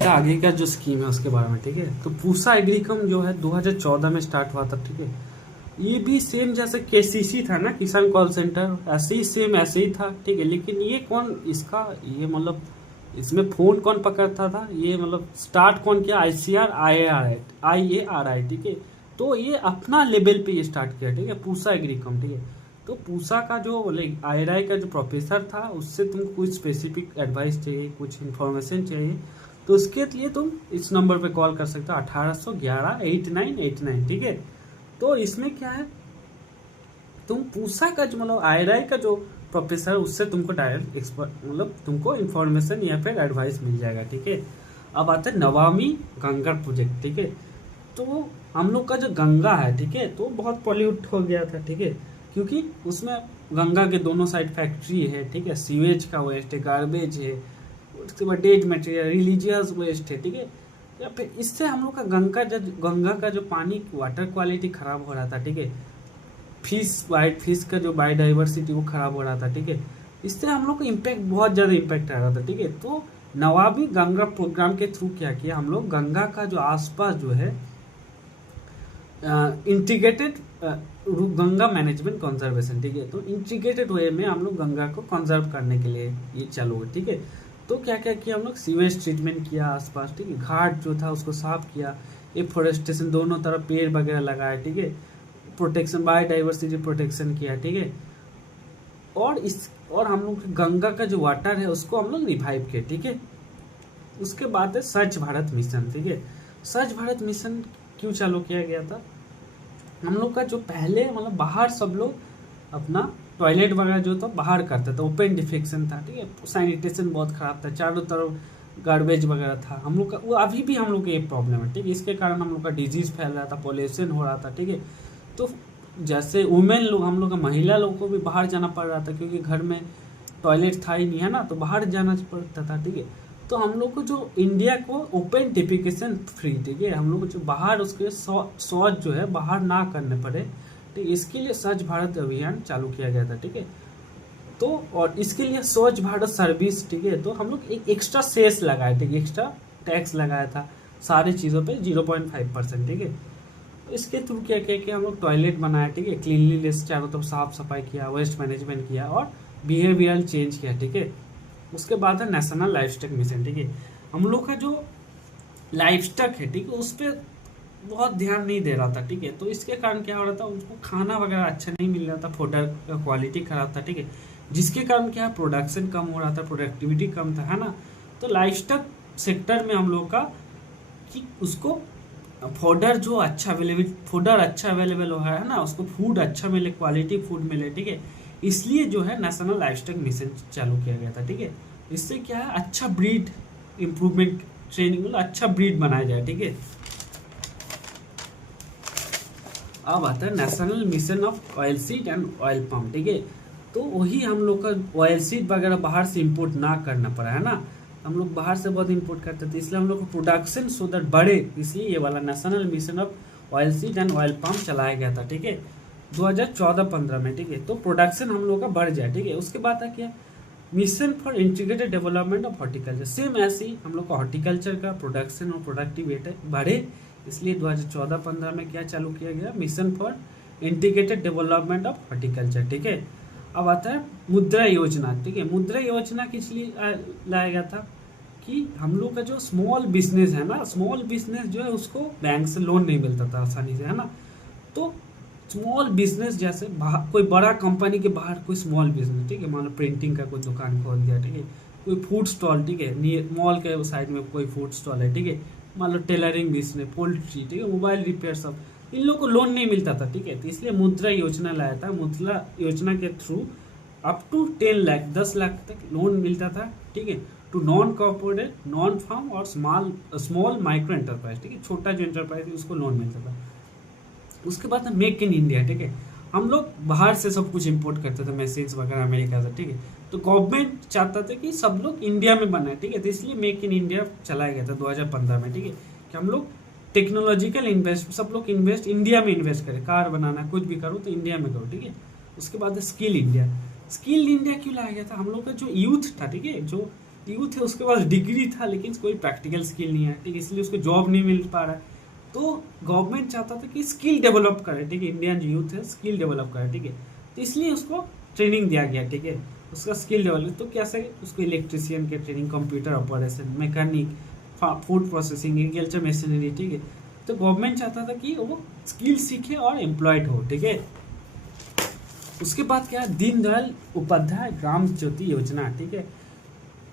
का आगे का जो स्कीम है उसके बारे में, ठीक है। तो पूसा एग्रीकॉम जो है 2014 में स्टार्ट हुआ था, ठीक है। ये भी सेम जैसे केसीसी था ना, किसान कॉल सेंटर, ऐसे ही सेम ऐसे ही था, ठीक है। लेकिन ये कौन इसका ये मतलब इसमें फोन कौन पकड़ता था, ये मतलब स्टार्ट कौन किया, आई ए आर आई, ठीक है। तो ये अपना लेवल पे ये स्टार्ट किया, ठीक है, पूसा एग्रीकॉम, ठीक है। तो पूसा का जो आई का जो प्रोफेसर था, उससे तुमको कुछ स्पेसिफिक एडवाइस चाहिए, कुछ इन्फॉर्मेशन चाहिए, तो उसके लिए तुम इस नंबर पे कॉल कर सकते हो, 1811-8989, ठीक है। तो इसमें क्या है, तुम पूसा का जो मतलब आई का जो प्रोफेसर, उससे तुमको डायरेक्ट एक्सपर्ट मतलब तुमको इन्फॉर्मेशन या फिर एडवाइस मिल जाएगा, ठीक है। अब आता है नमामि गंगा प्रोजेक्ट, ठीक है। तो हम लोग का जो गंगा है, ठीक है, तो बहुत पॉल्यूट हो गया था, ठीक है, क्योंकि उसमें गंगा के दोनों साइड फैक्ट्री है, ठीक है, सीवेज का वेस्ट है, गार्बेज है, उसके बाद डेड मटेरियल, रिलीजियस वेस्ट है, ठीक है। या फिर इससे हम लोग का गंगा का जो पानी वाटर क्वालिटी खराब हो रहा था, ठीक है। वाइट फिश का जो बायोडाइवर्सिटी वो खराब हो रहा था, ठीक है। इससे हम लोग को इम्पैक्ट, बहुत ज़्यादा इम्पैक्ट आ रहा था, ठीक है। तो नमामि गंगा प्रोग्राम के थ्रू क्या किया हम लोग, गंगा का जो आसपास जो है इंटीग्रेटेड गंगा मैनेजमेंट कंजर्वेशन, ठीक है। तो इंटीग्रेटेड वे में हम लोग गंगा को कंजर्व करने के लिए ये चालू हुआ, ठीक है। तो क्या क्या किया हम लोग, सीवेज ट्रीटमेंट किया आसपास, ठीक है, घाट जो था उसको साफ किया, एफोरेस्टेशन दोनों तरफ पेड़ वगैरह लगाया, ठीक है, प्रोटेक्शन, बायोडाइवर्सिटी प्रोटेक्शन किया, ठीक है। और हम लोग गंगा का जो वाटर है उसको हम लोग रिवाइव किए, ठीक है। उसके बाद है स्वच्छ भारत मिशन, ठीक है। स्वच्छ भारत मिशन क्यों चालू किया गया था, हम लोग का जो पहले मतलब बाहर सब लोग अपना टॉयलेट वगैरह जो था बाहर करता था, ओपन डिफेक्शन था, ठीक है, सैनिटेशन बहुत खराब था, चारों तरफ गार्बेज वगैरह था हम लोग का, वो अभी भी हम लोग का ये प्रॉब्लम है, ठीक है। इसके कारण हम लोग का डिजीज फैल रहा था, पॉल्यूशन हो रहा था, ठीक है। तो जैसे वुमेन लोग, हम लोग का महिला लोग को भी बाहर जाना पड़ रहा था, क्योंकि घर में टॉयलेट था ही नहीं, है ना, तो बाहर जाना पड़ता था, ठीक है। तो हम लोग को जो इंडिया को ओपन डिफिकेशन फ्री, ठीक है, हम लोग को जो बाहर उसके शौच जो है बाहर ना करने पड़े, ठीक है, इसके लिए स्वच्छ भारत अभियान चालू किया गया था, ठीक है। तो और इसके लिए स्वच्छ भारत सर्विस, ठीक है, तो हम लोग एक एक्स्ट्रा सेस लगाए थे, एक्स्ट्रा टैक्स लगाया था सारी चीज़ों पे 0.5%, ठीक है। इसके थ्रू क्या क्या किया हम लोग, टॉयलेट बनाया, ठीक है, क्लीनलीनेस चारों तरफ साफ सफाई किया, वेस्ट मैनेजमेंट किया और बिहेवियरल चेंज किया, ठीक है। उसके बाद है नेशनल लाइफ स्टॉक मिशन, ठीक है। हम लोग का जो लाइफ स्टॉक है, ठीक है, उस पर बहुत ध्यान नहीं दे रहा था, ठीक है। तो इसके कारण क्या हो रहा था, उनको खाना वगैरह अच्छा नहीं मिल रहा था, फोडर का क्वालिटी खराब था, ठीक है, जिसके कारण क्या प्रोडक्शन कम हो रहा था, प्रोडक्टिविटी कम था, है ना। तो लाइफ स्टॉक सेक्टर में हम लोग का कि उसको फूडर अच्छा अवेलेबल है ना, उसको फूड अच्छा मिले, क्वालिटी फूड मिले, ठीक है। इसलिए जो है नेशनल लाइफस्टॉक मिशन चालू किया गया था, ठीक है। इससे क्या है, अच्छा ब्रीड इम्प्रूवमेंट ट्रेनिंग, मतलब अच्छा ब्रीड बनाया जाए, ठीक है। अब आता है national mission of oil seed and oil pump, ठीक है। तो वही हम लोग का ऑयल सीड वगैरह बाहर से इंपोर्ट ना करना पड़ा, है ना। हम लोग बाहर से बहुत इंपोर्ट करते थे, इसलिए हम लोग को प्रोडक्शन सो दैट बढ़े, इसलिए ये वाला national mission of oil seed and oil pump चलाया गया था, ठीक है, 2014-15 में, ठीक है। तो प्रोडक्शन हम लोग का बढ़ जाए, ठीक है। उसके बाद है क्या, mission for integrated development of horticulture, same ऐसे ही हम लोग का हॉर्टिकल्चर का प्रोडक्शन और प्रोडक्टिविटी बढ़े, इसलिए 2014-15 में क्या चालू किया गया, mission for integrated development of horticulture, ठीक है। अब आता है मुद्रा योजना, ठीक है। मुद्रा योजना किस लिए लाया गया था, कि हम लोग का जो स्मॉल बिजनेस है ना, स्मॉल बिजनेस जो है उसको बैंक से लोन नहीं मिलता था आसानी से, है ना। तो स्मॉल बिजनेस जैसे कोई बड़ा कंपनी के बाहर कोई स्मॉल बिजनेस, ठीक है, मान लो प्रिंटिंग का कोई दुकान खोल दिया, ठीक है, कोई फूड स्टॉल, ठीक है, मॉल के साइड में कोई फूड स्टॉल है, ठीक है, मान लो टेलरिंग बिजनेस, पोल्ट्री, ठीक है, मोबाइल रिपेयर, सब इन लोगों को लोन नहीं मिलता था, ठीक है। तो इसलिए मुद्रा योजना लाया था, मुद्रा योजना के through up to 10 lakh 10 lakh तक लोन मिलता था, ठीक है, to non corporate, non farm और स्मॉल माइक्रो एंटरप्राइज, ठीक है, छोटा जो एंटरप्राइज है उसको लोन मिलता था। उसके बाद है मेक इन इंडिया, ठीक है। हम लोग बाहर से सब कुछ इंपोर्ट करते थे, मशीन्स वगैरह अमेरिका से, ठीक है। तो गवर्नमेंट चाहता था कि सब लोग इंडिया में बनाए, ठीक है, तो इसलिए मेक इन इंडिया चलाया गया था 2015 में, ठीक है, कि हम लोग टेक्नोलॉजिकल इन्वेस्ट, सब लोग इन्वेस्ट इंडिया में इन्वेस्ट करें, कार बनाना कुछ भी करो तो इंडिया में करो, ठीक है। उसके बाद स्किल इंडिया, स्किल इंडिया क्यों लाया गया था, हम लोग का जो यूथ था, ठीक है, जो यूथ है उसके पास डिग्री था लेकिन कोई प्रैक्टिकल स्किल नहीं है, ठीक है, इसलिए उसको जॉब नहीं मिल पा रहा है। तो गवर्नमेंट चाहता था कि स्किल डेवलप करे, ठीक है, इंडियन यूथ है स्किल डेवलप करे, ठीक है, तो इसलिए उसको ट्रेनिंग दिया गया, ठीक है, उसका स्किल डेवलप। तो कैसे उसको इलेक्ट्रिशियन के training, computer operation, mechanic, food processing, agriculture machinery, ठीक है। तो गवर्नमेंट चाहता था कि वो स्किल सीखे और एम्प्लॉयड हो, ठीक है। उसके बाद क्या है, दीनदयाल उपाध्याय ग्राम ज्योति योजना, ठीक है।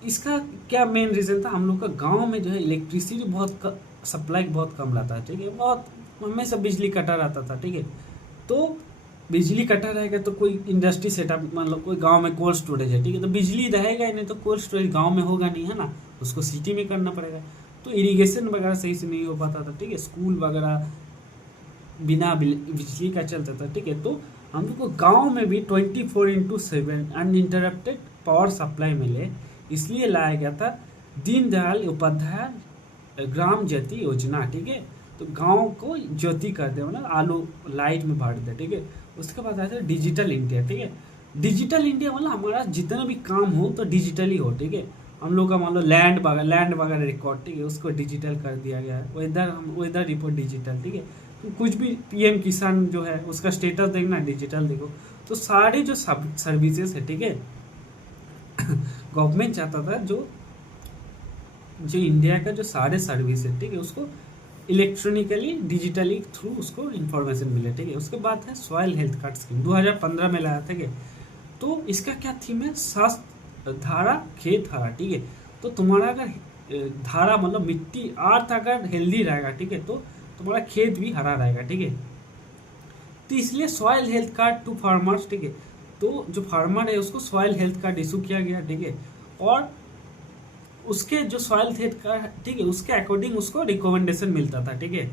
इसका क्या मेन रीज़न था, हम लोग का गांव में जो है इलेक्ट्रिसिटी बहुत सप्लाई बहुत कम रहता है, ठीक है, बहुत हमेशा बिजली कटा रहता था, ठीक है। तो बिजली कटा रहेगा तो कोई इंडस्ट्री सेटअप, मतलब कोई गांव में कोल्ड स्टोरेज है, ठीक है, तो बिजली रहेगा ही नहीं, तो कोल्ड स्टोरेज गांव में होगा नहीं, है ना, उसको सिटी में करना पड़ेगा। तो इरिगेशन वगैरह सही से नहीं हो पाता था, ठीक है, स्कूल वगैरह बिना बिजली का चलता था, ठीक है। तो हम लोग को गाँव में भी 24/7 अनइंटरप्टेड पावर सप्लाई मिले, इसलिए लाया गया था दीनदयाल उपाध्याय ग्राम ज्योति योजना, ठीक है। तो गांव को ज्योति कर दे, मतलब आलू लाइट में भर दे, ठीक है। उसके बाद आता है डिजिटल इंडिया, ठीक है। डिजिटल इंडिया मतलब हमारा जितना भी काम हो तो डिजिटली हो, ठीक है। हम लोग का मान लो लैंड वगैरह रिकॉर्ड, ठीक है, उसको डिजिटल कर दिया गया है। वेदर रिपोर्ट डिजिटल, ठीक है। तो कुछ भी पीएम किसान जो है उसका स्टेटस देखना डिजिटल देखो। तो सारे जो सर्विसेज है, ठीक है, गवर्नमेंट चाहता था जो इंडिया का जो सारे सर्विस है, ठीक है, उसको इलेक्ट्रॉनिकली डिजिटली थ्रू उसको इन्फॉर्मेशन मिले, ठीक है। उसके बाद है सॉइल हेल्थ कार्ड स्कीम 2015 में लाया था, ठीक है। तो इसका क्या थीम है, स्वास्थ्य धारा खेत हरा, ठीक है। तो तुम्हारा अगर धारा मतलब मिट्टी अर्थ अगर हेल्दी रहेगा, ठीक है, तो तुम्हारा खेत भी हरा रहेगा, ठीक है। तो इसलिए soil health card to farmers, ठीक है। तो जो फार्मर है उसको सॉइल हेल्थ कार्ड इशू किया गया, ठीक है। और उसके जो सॉइल हेल्थ कार्ड, ठीक है, उसके अकॉर्डिंग उसको रिकमेंडेशन मिलता था, ठीक है।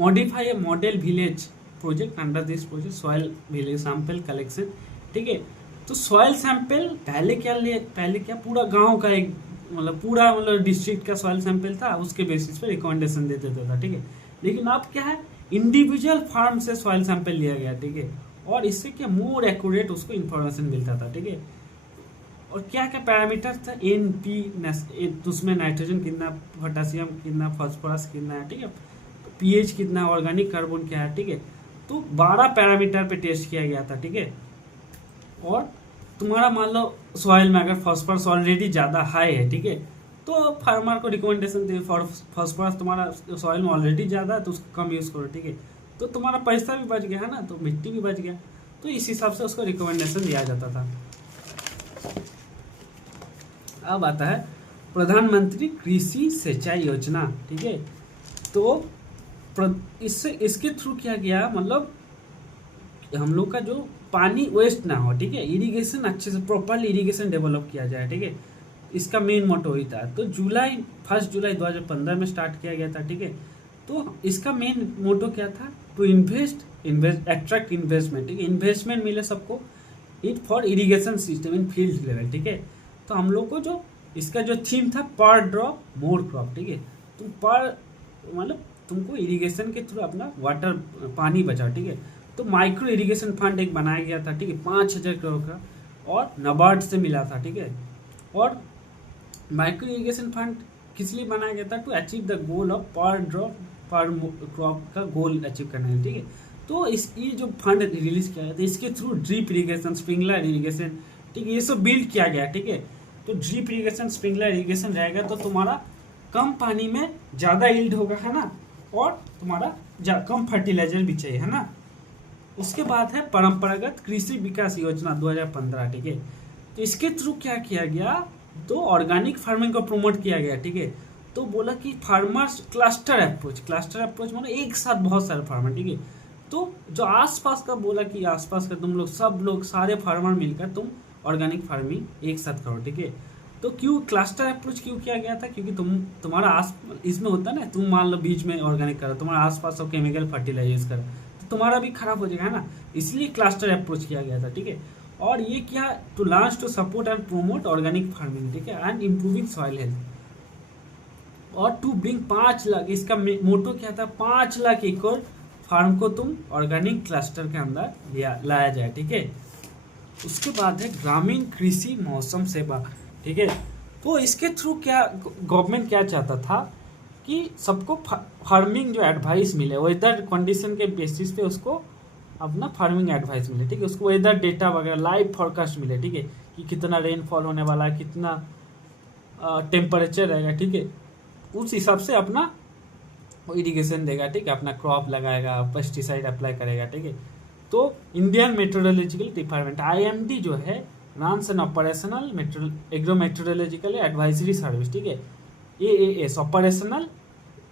Modify A model village project under this project soil village sample collection, ठीक है। तो सॉइल सैंपल पहले क्या पूरा गांव का एक पूरा डिस्ट्रिक्ट का सॉइल सैंपल था, उसके बेसिस पे रिकमेंडेशन दे देता था, ठीक है। लेकिन अब क्या है, इंडिविजुअल फार्म से सॉइल सैंपल लिया गया, ठीक है, और इससे क्या मोर एक्यूरेट उसको इन्फॉर्मेशन मिलता था, ठीक है। और क्या क्या पैरामीटर था, NP, उसमें नाइट्रोजन कितना, पोटासियम कितना, फास्फोरस कितना है, ठीक है, पीएच कितना, ऑर्गेनिक कार्बन क्या है, ठीक है। तो 12 पैरामीटर पे टेस्ट किया गया था, ठीक है। और तुम्हारा मान लो सॉइल में अगर फास्फोरस ऑलरेडी ज़्यादा हाई है, ठीक है, तो फार्मर को रिकमेंडेशन दे, फास्फोरस तुम्हारा सॉइल में ऑलरेडी ज़्यादा है तो उसको कम यूज़ करो, ठीक है। तो तुम्हारा पैसा भी बच गया है ना, तो मिट्टी भी बच गया। तो इस हिसाब से उसको रिकमेंडेशन दिया जाता था। अब आता है प्रधानमंत्री कृषि सिंचाई योजना, ठीक है। तो इसके थ्रू क्या गया, मतलब हम लोग का जो पानी वेस्ट ना हो, ठीक है, इरिगेशन अच्छे से प्रॉपरली इरिगेशन डेवलप किया जाए, ठीक है। इसका मेन मोटो ही था। तो 1 जुलाई 2015 में स्टार्ट किया गया था, ठीक है। तो इसका मेन मोटो क्या था, टू अट्रैक्ट इन्वेस्टमेंट, ठीक है, इन्वेस्टमेंट मिले सबको it for irrigation system in field level, ठीक है। तो हम लोग को जो इसका जो थीम था, पर ड्रॉप मोर क्रॉप, ठीक है। तुम तुमको इरिगेशन के थ्रू अपना वाटर पानी बचाओ, ठीक है। तो माइक्रो इरिगेशन फंड एक बनाया गया था, ठीक है, 5,000 करोड़ का, और नाबार्ड से मिला था, ठीक है। और माइक्रो इरिगेशन फंड किस लिए बनाया गया था, to achieve the goal of per drop per crop का गोल अचीव करना है, ठीक है। तो ये जो फंड रिलीज किया गया था, इसके through drip irrigation, sprinkler irrigation, ठीक है, ये सब बिल्ड किया गया, ठीक है। तो ड्रिप इरिगेशन, स्प्रिंकलर इरिगेशन रहेगा तो तुम्हारा कम पानी में ज़्यादा यील्ड होगा, है ना, और तुम्हारा कम फर्टिलाइजर भी चाहिए, है ना। उसके बाद है परंपरागत कृषि विकास योजना 2015, ठीक है। तो इसके थ्रू क्या किया गया, तो ऑर्गेनिक फार्मिंग को प्रमोट किया गया, ठीक है। तो बोला कि फार्मर्स क्लस्टर अप्रोच मतलब एक साथ बहुत सारे फार्मर, ठीक है। तो जो आसपास का बोला कि आसपास का तुम लोग सारे फार्मर मिलकर तुम ऑर्गेनिक फार्मिंग एक साथ करो, ठीक है। तो क्यों क्लस्टर अप्रोच क्यों किया गया था, क्योंकि तुम्हारा इसमें होता है ना, तुम मान लो बीच में ऑर्गेनिक करो, तुम्हारा आसपास सब केमिकल फर्टिलाइजर्स करो, तो तुम्हारा भी खराब हो जाएगा, है ना। इसलिए क्लस्टर अप्रोच किया गया था, ठीक है। और ये क्या, to launch to support and promote organic farming, ठीक है, एंड इम्प्रूविंग सॉइल हेल्थ, और टू ब्रिंग 5 लाख, इसका मोटो क्या था, 5 लाख एकड़ फार्म को तुम ऑर्गेनिक क्लस्टर के अंदर लाया जाए, ठीक है। उसके बाद है ग्रामीण कृषि मौसम सेवा ठीक है। तो इसके थ्रू क्या गवर्नमेंट क्या चाहता था कि सबको फार्मिंग जो एडवाइस मिले, वेदर कंडीशन के बेसिस पे उसको अपना फार्मिंग एडवाइस मिले, ठीक है। उसको वेदर डेटा वगैरह लाइव फोरकास्ट मिले, ठीक है, कि कितना रेनफॉल होने वाला है, कितना टेम्परेचर रहेगा, ठीक है। उस हिसाब से अपना इरिगेशन देगा, ठीक है, अपना क्रॉप लगाएगा, पेस्टिसाइड अप्लाई करेगा, ठीक है। तो इंडियन मेट्रोलॉजिकल डिपार्टमेंट IMD जो है runs an operational agro meteorological advisory service, ठीक है, AAS operational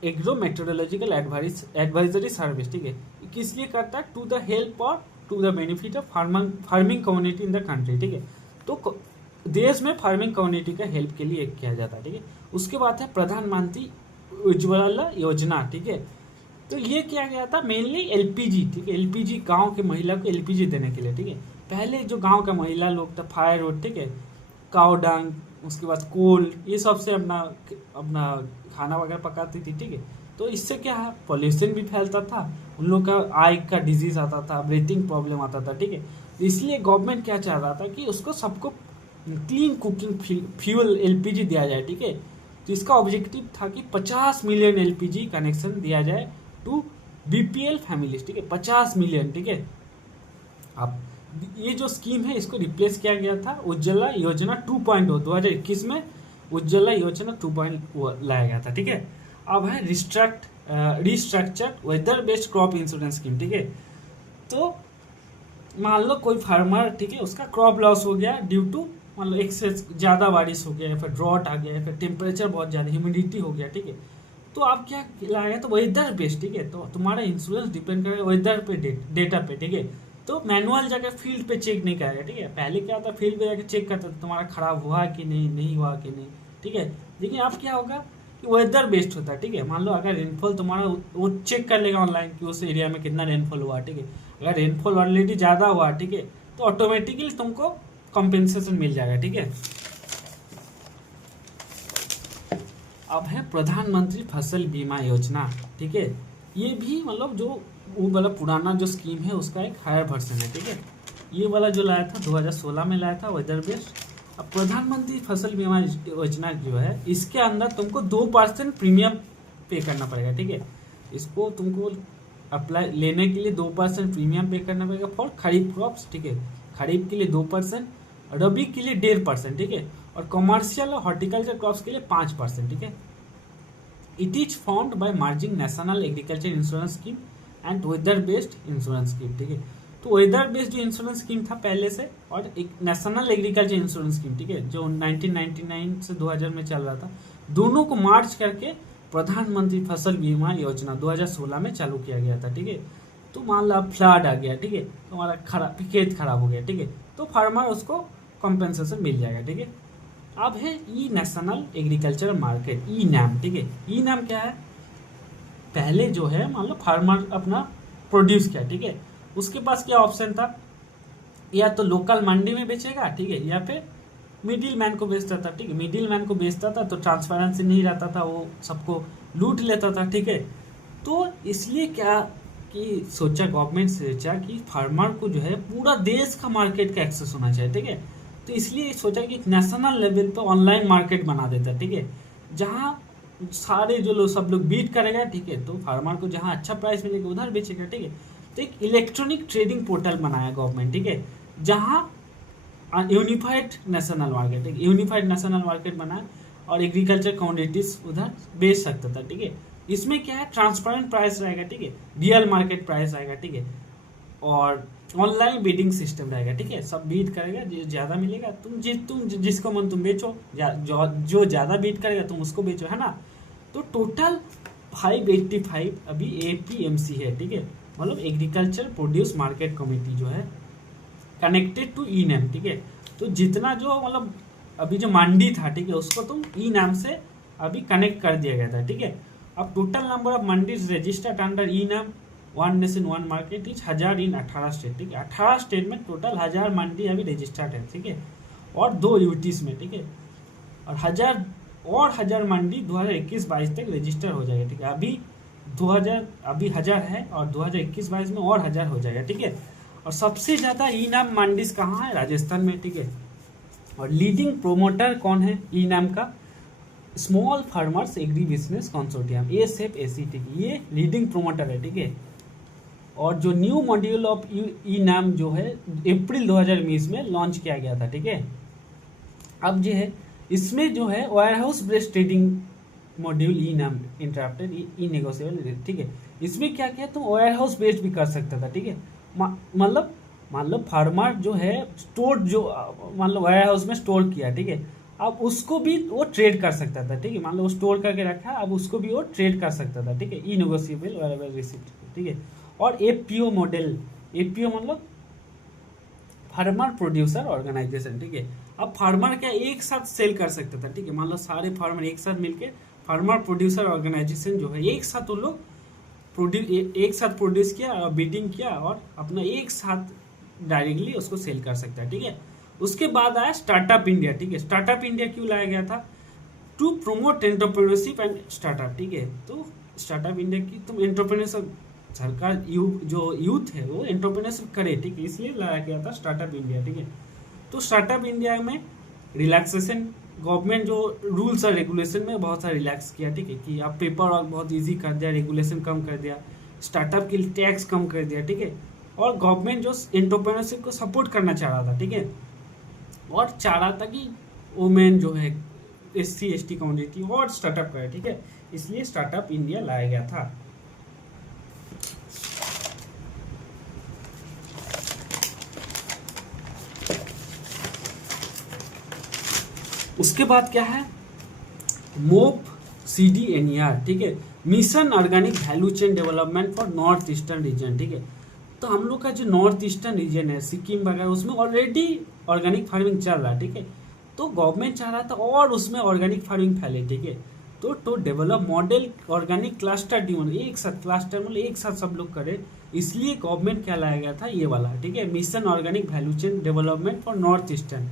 agro meteorological advisory service, ठीक है। किस लिए करता है? टू द हेल्प और to the benefit of farming community in the country, ठीक है। तो देश में फार्मिंग कम्युनिटी का हेल्प के लिए किया जाता है, ठीक है। उसके बाद है प्रधानमंत्री उज्ज्वला योजना, ठीक है। तो ये किया गया था मेनली LPG, ठीक है, LPG गांव के महिला को LPG देने के लिए, ठीक है। पहले जो गांव का महिला लोग था फायरवुड, ठीक है, काव डंग, उसके बाद कोल, ये सब से अपना अपना खाना वगैरह पकाती थी, ठीक है। तो इससे क्या है, पॉल्यूशन भी फैलता था, उन लोग का आई का डिजीज आता था, ब्रीथिंग प्रॉब्लम आता था, ठीक है। इसलिए गवर्नमेंट क्या चाह रहा था कि उसको सबको क्लीन कुकिंग फ्यूल LPG दिया जाए, ठीक है। तो इसका ऑब्जेक्टिव था कि 50 मिलियन LPG कनेक्शन दिया जाए टू BPL फैमिलीज, ठीक है, 50 मिलियन, ठीक है। अब ये जो स्कीम है इसको रिप्लेस किया गया था उज्ज्वला योजना 2.0 2021 में उज्ज्वला योजना 2.0 लाया गया था, ठीक है। अब है restructured weather based crop insurance scheme, ठीक है। तो मान लो कोई फार्मर, ठीक है, उसका क्रॉप लॉस हो गया ड्यू टू मान लो एक्सेस ज़्यादा बारिश हो गया, या फिर ड्रॉट आ गया, या फिर टेम्परेचर बहुत ज़्यादा ह्यूमिडिटी हो गया, ठीक है। तो आप क्या लाएगा, तो वेदर बेस्ड, ठीक है। तो तुम्हारा इंश्योरेंस डिपेंड करेगा वेदर पे, डेटा पे, ठीक है। तो मैनुअल जाकर फील्ड पे चेक नहीं करेगा, ठीक है। पहले क्या होता, फील्ड पे जाकर चेक करता था तुम्हारा खराब हुआ कि नहीं हुआ कि नहीं, ठीक है। लेकिन अब क्या होगा कि वेदर बेस्ड होता है, ठीक है। मान लो अगर रेनफॉल तुम्हारा, वो चेक कर लेगा ऑनलाइन कि उस एरिया में कितना रेनफॉल हुआ, ठीक है। अगर रेनफॉल ऑलरेडी ज़्यादा हुआ, ठीक है, तो ऑटोमेटिकली तुमको कॉम्पेंसेशन मिल जाएगा, ठीक है। अब है प्रधानमंत्री फसल बीमा योजना, ठीक है। ये भी मतलब जो वो वाला पुराना जो स्कीम है उसका एक हायर वर्जन है, ठीक है। ये वाला जो लाया था 2016 में लाया था वेदर बेस्ड। अब प्रधानमंत्री फसल बीमा योजना जो है इसके अंदर तुमको 2% प्रीमियम पे करना पड़ेगा, ठीक है। इसको तुमको अप्लाई लेने के लिए 2% प्रीमियम पे करना पड़ेगा फॉर खरीफ क्रॉप्स, ठीक है। खरीफ के लिए 2%, रबी के लिए 1.5%, ठीक है। और कॉमर्शियल और हॉर्टिकल्चर क्रॉप्स के लिए 5%, ठीक है। It is found by merging national agriculture insurance scheme and weather based insurance scheme, ठीक है। तो वेदर बेस्ड जो इंश्योरेंस स्कीम था पहले से, और एक नेशनल एग्रीकल्चर इंश्योरेंस स्कीम, ठीक है, जो 1999 से 2000 में चल रहा था, दोनों को मार्च करके प्रधानमंत्री फसल बीमा योजना 2016 में चालू किया गया था, ठीक है। तो मान लो फ्लड आ गया, ठीक है, तुम्हारा खेत खराब हो गया, ठीक है, तो फार्मर उसको कॉम्पेंसेशन मिल जाएगा, ठीक है। अब है e national agriculture market, e NAM, ठीक है। ई नैम क्या है, पहले जो है मान लो फार्मर अपना प्रोड्यूस किया, ठीक है, उसके पास क्या ऑप्शन था, या तो लोकल मंडी में बेचेगा, ठीक है, या फिर मिडिल मैन को बेचता था, ठीक है। मिडिल मैन को बेचता था तो ट्रांसपेरेंसी नहीं रहता था, वो सबको लूट लेता था, ठीक है। तो इसलिए क्या कि सोचा गवर्नमेंट से सोचा कि फार्मर को जो है पूरा देश का मार्केट का एक्सेस होना चाहिए, ठीक है। तो इसलिए सोचा कि नेशनल लेवल पे ऑनलाइन मार्केट बना देता, ठीक है, जहाँ सारे जो लोग सब लोग बीट करेगा, ठीक है। तो फार्मर को जहाँ अच्छा प्राइस मिलेगा उधर बेचेगा, ठीक है। तो एक इलेक्ट्रॉनिक ट्रेडिंग पोर्टल बनाया गवर्नमेंट, ठीक है, जहाँ यूनिफाइड नेशनल मार्केट, ठीक है, यूनिफाइड नेशनल मार्केट बनाया और एग्रीकल्चर कमोडिटीज उधर बेच सकता था, ठीक है। इसमें क्या है, ट्रांसपेरेंट प्राइस रहेगा, ठीक है, रियल मार्केट प्राइस रहेगा, ठीक है, और ऑनलाइन बीडिंग सिस्टम रहेगा, ठीक है। सब बीट करेगा, जो ज़्यादा मिलेगा तुम जिसको मन तुम बेचो, जो ज़्यादा बीट करेगा तुम उसको बेचो, है ना। तो टोटल 585 अभी APMC है, ठीक है, मतलब एग्रीकल्चर प्रोड्यूस मार्केट कमेटी जो है कनेक्टेड टू ई नैम, ठीक है। तो जितना जो मतलब अभी जो मंडी था, ठीक है, उसको तुम ई नैम से अभी कनेक्ट कर दिया गया था, ठीक है। अब total number of mandis registered under e NAM one nation one market is 1000 in 18 state, ठीक है। 18 स्टेट में टोटल 1000 मंडी अभी रजिस्टर्ड है, ठीक है, और 2 यूटीज में, ठीक है, और 1000 मंडी 2021-22 तक रजिस्टर हो जाएगा, ठीक है। अभी 1000 है और 2021-22 में और 1000 हो जाएगा, ठीक है। और सबसे ज़्यादा ई नाम मंडीज कहाँ है, राजस्थान में, ठीक है। और लीडिंग प्रोमोटर कौन है ई नाम का, small farmers agri business consortium, ASAP, ये लीडिंग प्रोमोटर है, ठीक है। और जो न्यू मॉड्यूल ऑफ ई नाम जो है अप्रैल 2020 में लॉन्च किया गया था, ठीक है। अब जो है इसमें जो है warehouse based trading module e NAM interrupted ई नेगोशिएबल, ठीक है। इसमें क्या किया, तो वेयर हाउस बेस्ड भी कर सकता था, ठीक है। मतलब मान लो फार्मर जो है स्टोर जो मान लो वेयर हाउस में स्टोर किया, ठीक है। अब उसको भी वो ट्रेड कर सकता था, ठीक है। मान लो वो स्टोर करके रखा, अब उसको भी वो ट्रेड कर सकता था, ठीक है, ई नेगोशिएबल वेरिएबल रिसिप्ट, ठीक है। और एपीओ मॉडल, एपीओ मतलब फार्मर प्रोड्यूसर ऑर्गेनाइजेशन, ठीक है। अब फार्मर क्या एक साथ सेल कर सकता था, ठीक है। मान लो सारे फार्मर एक साथ मिलके फार्मर प्रोड्यूसर ऑर्गेनाइजेशन जो है एक साथ वो लोग एक साथ प्रोड्यूस किया और बीडिंग किया और अपना एक साथ डायरेक्टली उसको सेल कर सकता है, ठीक है। उसके बाद आया स्टार्टअप इंडिया, ठीक है। स्टार्टअप इंडिया क्यों लाया गया था, to promote entrepreneurship and startup, ठीक है। तो स्टार्टअप इंडिया की तुम एंटरप्रेन्योरशिप सरकार जो यूथ है वो एंटरप्रेन्योरशिप करे, ठीक है, इसलिए लाया गया था स्टार्टअप इंडिया, ठीक है। तो स्टार्टअप इंडिया में रिलैक्सेशन, गवर्नमेंट जो रूल्स और रेगुलेशन में बहुत सारा रिलैक्स किया, ठीक है, कि आप पेपर वर्क बहुत इजी कर दिया, रेगुलेशन कम कर दिया, स्टार्टअप के लिए टैक्स कम कर दिया, ठीक है। और गवर्नमेंट जो एंटरप्रेन्योरशिप को सपोर्ट करना चाह रहा था, ठीक है, और चाह रहा था कि वुमेन जो है SC ST कम्युनिटी और स्टार्टअप करे, ठीक है, इसलिए स्टार्टअप इंडिया लाया गया था। उसके बाद क्या है, मोप CDNER, ठीक है, mission organic value chain development for north eastern region, ठीक है। तो हम लोग का जो नॉर्थ ईस्टर्न रीजन है सिक्किम वगैरह उसमें ऑलरेडी ऑर्गेनिक फार्मिंग चल रहा है, ठीक है। तो गवर्नमेंट चाह रहा था और उसमें ऑर्गेनिक फार्मिंग फैले, ठीक है। तो develop model organic cluster demon, एक साथ क्लस्टर मतलब एक साथ सब लोग करे, इसलिए गवर्नमेंट क्या लाया गया था ये वाला, ठीक है, mission organic value chain development for north eastern.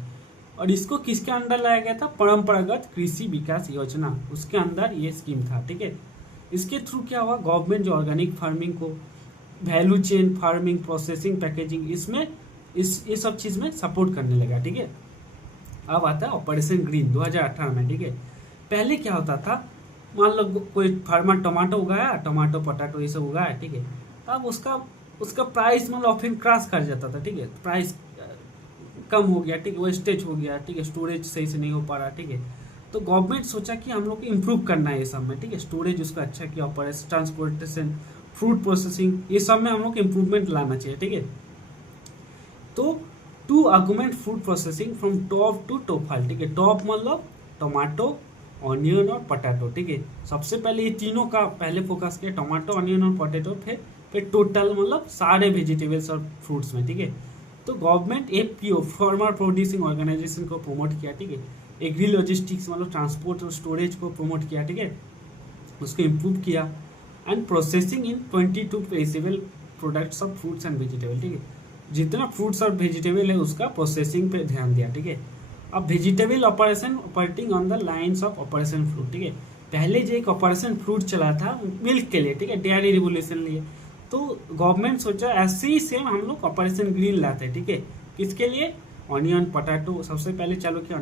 और इसको किसके अंदर लाया गया था, परंपरागत कृषि विकास योजना, उसके अंदर ये स्कीम था, ठीक है। इसके थ्रू क्या हुआ, गवर्नमेंट जो ऑर्गेनिक फार्मिंग को value chain farming processing packaging इसमें ये सब चीज में सपोर्ट करने लगा, ठीक है। अब आता है ऑपरेशन ग्रीन 2018 में, ठीक है। पहले क्या होता था, मान लो कोई फार्मर टमाटो उगाया, टमाटो पोटैटो ये सब उगाया, ठीक है। अब उसका प्राइस मतलब ऑफिन क्रॉस कर जाता था, ठीक है, प्राइस कम हो गया, ठीक है, वेस्टेज हो गया, ठीक है, स्टोरेज सही से नहीं हो पा रहा, ठीक है। तो गवर्नमेंट सोचा कि हम लोग को इम्प्रूव करना है ये सब में, ठीक है, स्टोरेज उसका अच्छा किया, ऑपरेशन ट्रांसपोर्टेशन फ्रूट प्रोसेसिंग ये सब में हम लोग इम्प्रूवमेंट लाना चाहिए, ठीक है। तो to augment food processing from top to टोफाल, ठीक है, टॉप मतलब टोमेटो ऑनियन और पोटैटो, ठीक है। सबसे पहले ये तीनों का पहले फोकस किया, टोमेटो ऑनियन और पोटैटो, फिर टोटल मतलब सारे वेजिटेबल्स और फ्रूट्स में, ठीक है। तो government FPO farmer producing organisation को प्रमोट किया, ठीक है। एग्री लॉजिस्टिक्स मतलब ट्रांसपोर्ट और स्टोरेज को प्रमोट किया, ठीक है, उसको इम्प्रूव किया। And processing in 22 perishable products of fruits and vegetable, ठीक है, जितना फ्रूट्स और वेजिटेबल है उसका प्रोसेसिंग पे ध्यान दिया, ठीक है। अब vegetable operation operating on the lines of operation fruit, ठीक है। पहले जो एक ऑपरेशन फ्रूट चला था मिल्क के लिए, ठीक है, डेयरी रिवोल्यूशन लिए, तो गवर्नमेंट सोचा ऐसे ही सेम हम लोग ऑपरेशन ग्रीन लाते हैं, ठीक है, किसके लिए, ऑनियन पोटैटो, सबसे पहले चालू किया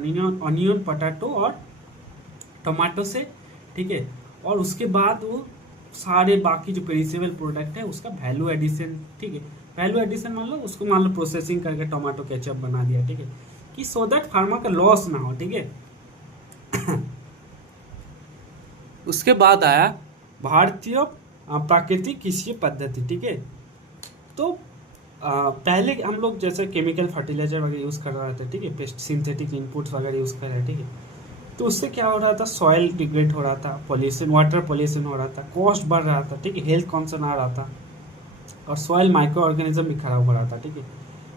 ऑनियन पोटैटो और टमाटो से, ठीक है। और उसके बाद वो सारे बाकी जो पेरिसेबल प्रोडक्ट है उसका वैल्यू एडिशन, ठीक है, वैल्यू एडिशन मतलब उसको मान लो प्रोसेसिंग करके टमाटो केचप बना दिया, ठीक है, कि सो दैट फार्मर का लॉस ना हो, ठीक है। उसके बाद आया भारतीय प्राकृतिक कृषि पद्धति, ठीक है। तो पहले हम लोग जैसे केमिकल फर्टिलाइजर वगैरह यूज़ कर रहे थे, ठीक है, पेस्ट सिंथेटिक इनपुट्स वगैरह यूज़ कर रहे हैं, ठीक है। तो उससे क्या हो रहा था, सॉइल डिग्रेड हो रहा था, पॉल्यूशन वाटर पॉल्यूशन हो रहा था, कॉस्ट बढ़ रहा था, ठीक है, हेल्थ कॉन्सर्न आ रहा था और सॉइल माइक्रो ऑर्गेनिज्म भी खराब हो रहा था, ठीक है।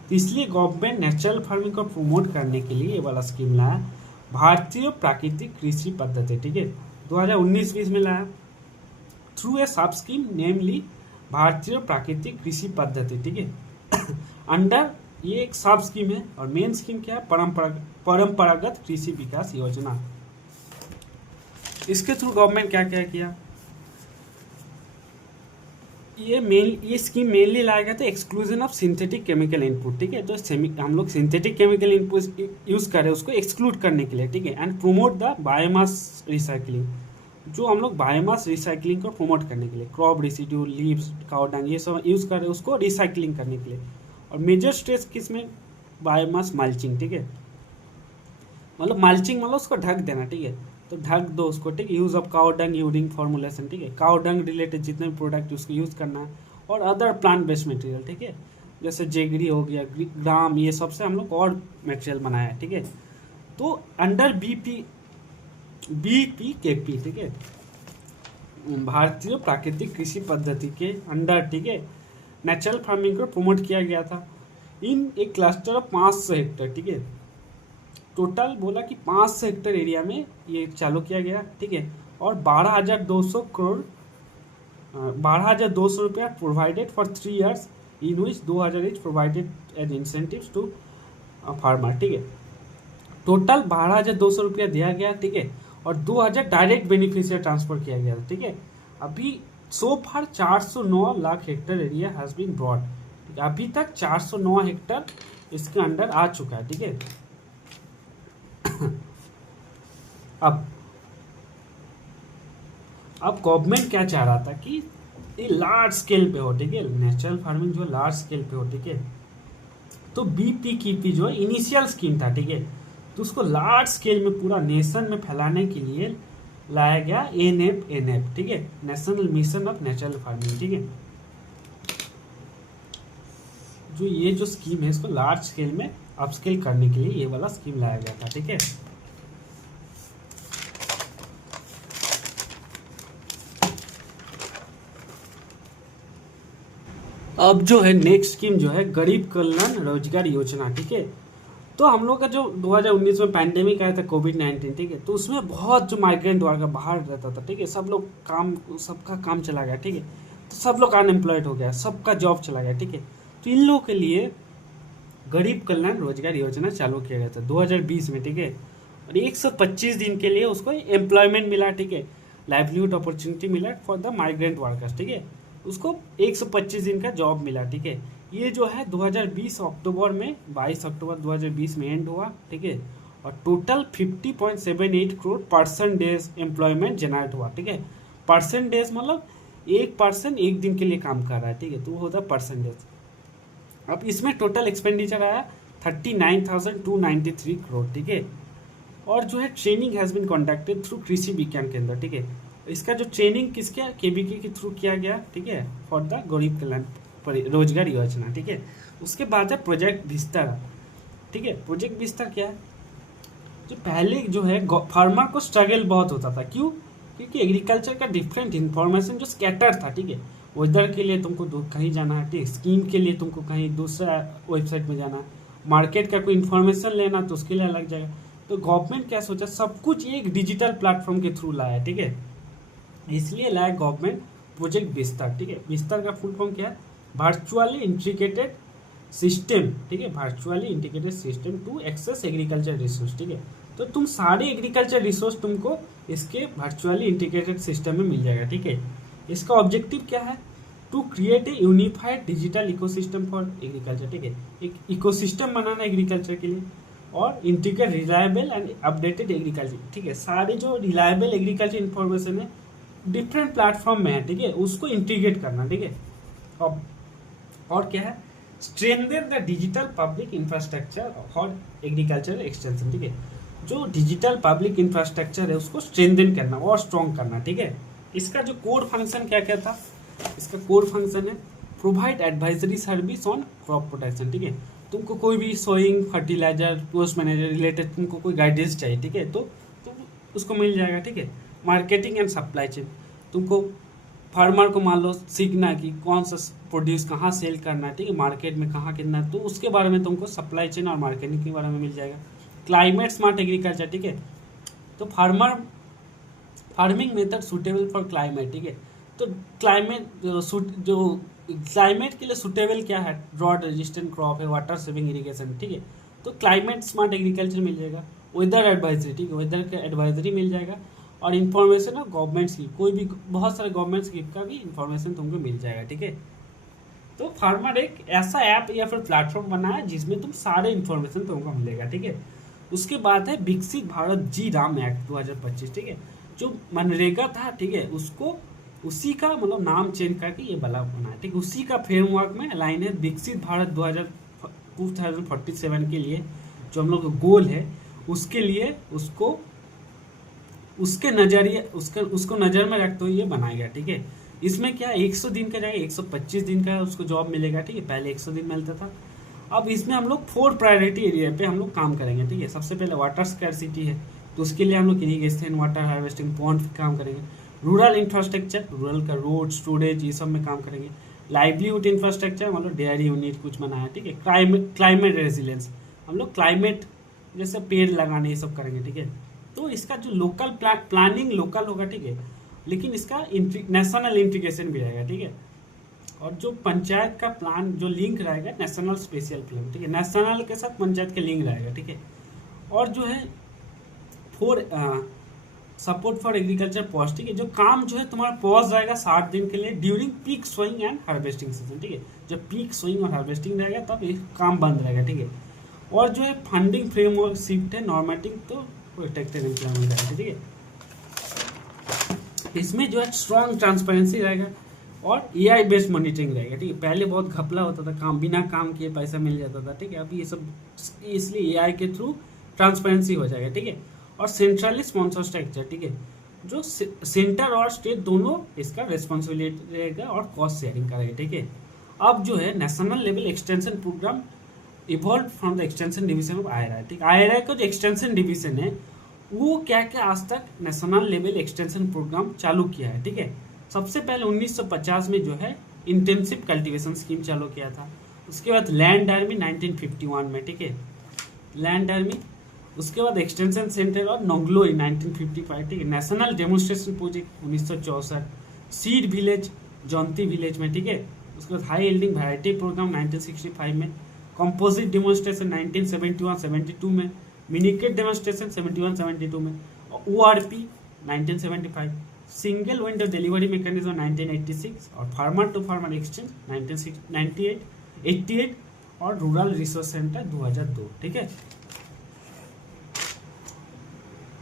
तो इसलिए गवर्नमेंट नेचुरल फार्मिंग को प्रमोट करने के लिए ये वाला स्कीम लाया, भारतीय प्राकृतिक कृषि पद्धति, ठीक है, 2019-20 में लाया थ्रू ए सब स्कीम नेमली भारतीय प्राकृतिक कृषि पद्धति, ठीक है। अंडर ये एक सब स्कीम है और मेन स्कीम क्या है, परंपरागत कृषि विकास योजना। इसके थ्रू गवर्नमेंट क्या क्या किया, ये स्कीम मेनली लाया गया था exclusion of synthetic chemical input, ठीक है। तो हम लोग सिंथेटिक केमिकल इनपुट यूज़ कर रहे हैं उसको एक्सक्लूड करने के लिए, ठीक है। And promote the biomass recycling, जो हम लोग बायोमास रिसाइकलिंग को प्रमोट करने के लिए crop residue, leaves, cow dung, ये सब यूज़ कर रहे हैं उसको रिसाइकलिंग करने के लिए। और मेजर स्ट्रेस किस में, बायोमास मल्चिंग, ठीक है। मतलब मल्चिंग मतलब उसको ढक देना, ठीक है। तो ढक दो उसको, ठीक है। Use of cow dung urine formulation, ठीक है। काउ डंग रिलेटेड जितने भी प्रोडक्ट उसको यूज़ करना है। और अदर प्लांट बेस्ड मटेरियल, ठीक है, जैसे जेगरी हो गया, ग्राम, ये सब से हम लोग और मटेरियल बनाया है, ठीक है। तो अंडर BPKP, ठीक है, भारतीय प्राकृतिक कृषि पद्धति के अंडर, ठीक है, नेचुरल फार्मिंग को प्रमोट किया गया था इन एक क्लस्टर ऑफ 500 हेक्टेयर, ठीक है। टोटल बोला कि 500 हेक्टेयर एरिया में ये चालू किया गया, ठीक है। और 12,200 करोड़ 12,200 रुपया provided for 3 years, in which 2,000 is provided as incentives to farmer, ठीक है। टोटल 12,200 रुपया दिया गया, ठीक है। और 2,000 डायरेक्ट बेनिफिशियर ट्रांसफर किया गया, ठीक है। अभी so far 409 lakh hectare area has been brought, अभी तक 409 हेक्टेयर इसके अंडर आ चुका है, ठीक है। अब गवर्नमेंट क्या चाह रहा था कि ये लार्ज स्केल पे हो, ठीक है, नेचुरल फार्मिंग जो लार्ज स्केल पे हो, ठीक है। तो BPKP जो इनिशियल स्कीम था, ठीक है, तो उसको लार्ज स्केल में पूरा नेशन में फैलाने के लिए लाया गया NFNF, ठीक है, national mission of natural farming, ठीक है। जो ये जो स्कीम है इसको लार्ज स्केल में अपस्केल करने के लिए ये वाला स्कीम लाया गया था, ठीक है। अब जो है नेक्स्ट स्कीम जो है गरीब कल्याण रोजगार योजना, ठीक है। तो हम लोग का जो 2019 में पैंडेमिक आया था कोविड-19, ठीक है, तो उसमें बहुत जो माइग्रेंट वर्कर बाहर रहता था, ठीक है, सब लोग सबका काम चला गया, ठीक है। तो सब लोग अनएम्प्लॉयड हो गया, सबका जॉब चला गया, ठीक है। तो इन लोगों के लिए गरीब कल्याण रोजगार योजना चालू किया गया था 2020 में, ठीक है। और 125 दिन के लिए उसको एम्प्लॉयमेंट मिला, ठीक है, लाइवलीहुड अपॉर्चुनिटी मिला फॉर द माइग्रेंट वर्कर्स, ठीक है। उसको 125 दिन का जॉब मिला, ठीक है। ये जो है 2020 अक्टूबर में 22 अक्टूबर 2020 में एंड हुआ, ठीक है। और total 50.78 crore person days employment generate हुआ, ठीक है। पर्सन डेज मतलब एक पर्सन एक दिन के लिए काम कर रहा है, ठीक है, तो वो होता है पर्सन डेज। अब इसमें टोटल एक्सपेंडिचर आया 39,293 करोड़, ठीक है। और जो है training has been conducted through Krishi Vigyan केंद्र, ठीक है। इसका जो ट्रेनिंग किसके KVK के थ्रू किया गया, ठीक है, फॉर द गरीब कल्याण रोजगार योजना, ठीक है। उसके बाद है प्रोजेक्ट विस्तार, ठीक है। प्रोजेक्ट विस्तार क्या है, जो पहले जो है फार्मर को स्ट्रगल बहुत होता था, क्यों, क्योंकि एग्रीकल्चर का डिफरेंट इन्फॉर्मेशन जो स्कैटर था, ठीक है। वेदर के लिए तुमको कहीं जाना है, ठीक, स्कीम के लिए तुमको कहीं दूसरा वेबसाइट में जाना है, मार्केट का कोई इन्फॉर्मेशन लेना तो उसके लिए अलग जाएगा। तो गवर्नमेंट क्या सोचा, सब कुछ एक डिजिटल प्लेटफॉर्म के थ्रू लाया, ठीक है। इसलिए लाया गवर्नमेंट प्रोजेक्ट विस्तार, ठीक है। विस्तार का फुल फॉर्म क्या है, वर्चुअली इंटीग्रेटेड सिस्टम, ठीक है, virtually integrated system to access agriculture resource, ठीक है। तो तुम सारे एग्रीकल्चर रिसोर्स तुमको इसके वर्चुअली इंटीग्रेटेड सिस्टम में मिल जाएगा, ठीक है। इसका ऑब्जेक्टिव क्या है, to create a unified digital ecosystem for agriculture, ठीक है। एक इकोसिस्टम बनाना एग्रीकल्चर के लिए, और integrate reliable and updated agriculture, ठीक है। सारे जो रिलायबल एग्रीकल्चर इन्फॉर्मेशन है डिफरेंट प्लेटफॉर्म में है, ठीक है, उसको इंटीग्रेट करना, ठीक है। और क्या है, strengthen the digital public infrastructure for agriculture extension, ठीक है। जो डिजिटल पब्लिक इंफ्रास्ट्रक्चर है उसको स्ट्रेंथन करना और स्ट्रॉन्ग करना, ठीक है। इसका जो कोर फंक्शन क्या क्या था, इसका कोर फंक्शन है provide advisory service on crop protection, ठीक है। तुमको कोई भी sowing, fertiliser, post manager related तुमको कोई गाइडेंस चाहिए, ठीक है, तो उसको मिल जाएगा, ठीक है। मार्केटिंग एंड सप्लाई चेन, तुमको फार्मर को मान लो सीखना है कि कौन सा प्रोड्यूस कहाँ सेल करना है, ठीक है, मार्केट में कहाँ कितना है, तो उसके बारे में तुमको सप्लाई चेन और मार्केटिंग के बारे में मिल जाएगा। क्लाइमेट स्मार्ट एग्रीकल्चर, ठीक है, तो farming method suitable for climate, ठीक है। तो क्लाइमेट के लिए सूटेबल क्या है, ड्रॉट रेजिस्टेंट क्रॉप है, वाटर सेविंग इरिगेशन, ठीक है। तो क्लाइमेट स्मार्ट एग्रीकल्चर मिल जाएगा। वेदर एडवाइजरी, ठीक है, वेदर का एडवाइजरी मिल जाएगा। और इन्फॉर्मेशन ऑफ गवर्नमेंट्स की, कोई भी बहुत सारे गवर्नमेंट स्कीम का भी इन्फॉर्मेशन तुमको मिल जाएगा। ठीक है, तो फार्मर एक ऐसा ऐप या फिर प्लेटफॉर्म बना है जिसमें तुम सारे इन्फॉर्मेशन तुमको मिलेगा। ठीक है, उसके बाद है विकसित भारत जी राम एक्ट 2025। ठीक है, जो मनरेगा था, ठीक है, उसको उसी का मतलब नाम चेंज करके ये वाला बना है। ठीक है, उसी का फ्रेमवर्क में लाइन है विकसित भारत 2047 के लिए जो हम लोग का गोल है, उसके लिए उसको उसके नजरिए उसको नजर में रखते हुए ये बनाया गया। ठीक है, इसमें क्या 100 दिन का जाएगा, 125 दिन का उसको जॉब मिलेगा। ठीक है, पहले 100 दिन मिलता था। अब इसमें हम लोग 4 प्रायोरिटी एरिया पे हम लोग काम करेंगे। ठीक है, सबसे पहले वाटर स्कैरसिटी है, तो उसके लिए हम लोग इरिगेशन, वाटर हार्वेस्टिंग, पॉन्ड काम करेंगे। रूरल इंफ्रास्ट्रक्चर, रूरल का रोड, स्टोरेज, ये सब में काम करेंगे। लाइवलीहुड इंफ्रास्ट्रक्चर मतलब डेयरी यूनिट कुछ बनाया। ठीक है, क्लाइमेट रेजिलेंस, हम लोग क्लाइमेट जैसे पेड़ लगाने ये सब करेंगे। ठीक है, तो इसका जो लोकल प्लानिंग लोकल होगा। ठीक है, लेकिन इसका नेशनल इंटीग्रेशन भी रहेगा। ठीक है, और जो पंचायत का प्लान जो लिंक रहेगा नेशनल स्पेशल प्लान। ठीक है, नेशनल के साथ पंचायत के लिंक रहेगा। ठीक है, और जो है for support for agriculture pause. ठीक है, जो काम जो है तुम्हारा पॉज रहेगा 60 दिन के लिए during peak sowing and harvesting season. ठीक है, जब पीक सोइंग और हार्वेस्टिंग रहेगा तब ये काम बंद रहेगा। ठीक है, और जो है फंडिंग फ्रेमवर्क शिफ्ट है नॉर्मेटिंग तो प्रोटेक्टेड एम्प्लॉयमेंट रहेगा। ठीक है, इसमें जो है स्ट्रॉन्ग ट्रांसपेरेंसी रहेगा और एआई बेस्ड मॉनिटरिंग रहेगा। ठीक है, पहले बहुत घपला होता था, काम बिना काम किए पैसा मिल जाता था। ठीक है, अभी ये सब इसलिए एआई के थ्रू ट्रांसपेरेंसी हो जाएगा। ठीक है, और सेंट्रली स्पॉन्सर स्ट्रक्चर। ठीक है, जो सेंटर और स्टेट दोनों इसका रेस्पॉन्सिबिलिटी रहेगा और कॉस्ट शेयरिंग करेगा। ठीक है, अब जो है national level extension programme evolve from the extension division of IRI। ठीक है, IRI का जो एक्सटेंशन डिवीजन है वो क्या क्या आज तक नेशनल लेवल एक्सटेंशन प्रोग्राम चालू किया है। ठीक है, सबसे पहले 1950 में जो है इंटेंसिव कल्टीवेशन स्कीम चालू किया था। उसके बाद लैंड आर्मी 1951 में। ठीक है, लैंड आर्मी, उसके बाद एक्सटेंशन सेंटर और नोंगलोई 1955। ठीक है, national demonstration project 1964, seed village Jaunti village में। ठीक है, उसके बाद हाई यील्डिंग वैरायटी प्रोग्राम 1965 में, कंपोजिट डेमोन्स्ट्रेशन 1971-72 में, मिनिकेट डेमोन्स्ट्रेशन 71-72 में, और ORP 1975, single window delivery mechanism 1986 और फार्मर टू फार्मर एक्सचेंज 1988 और रूरल रिसोर्स सेंटर 2002। ठीक है।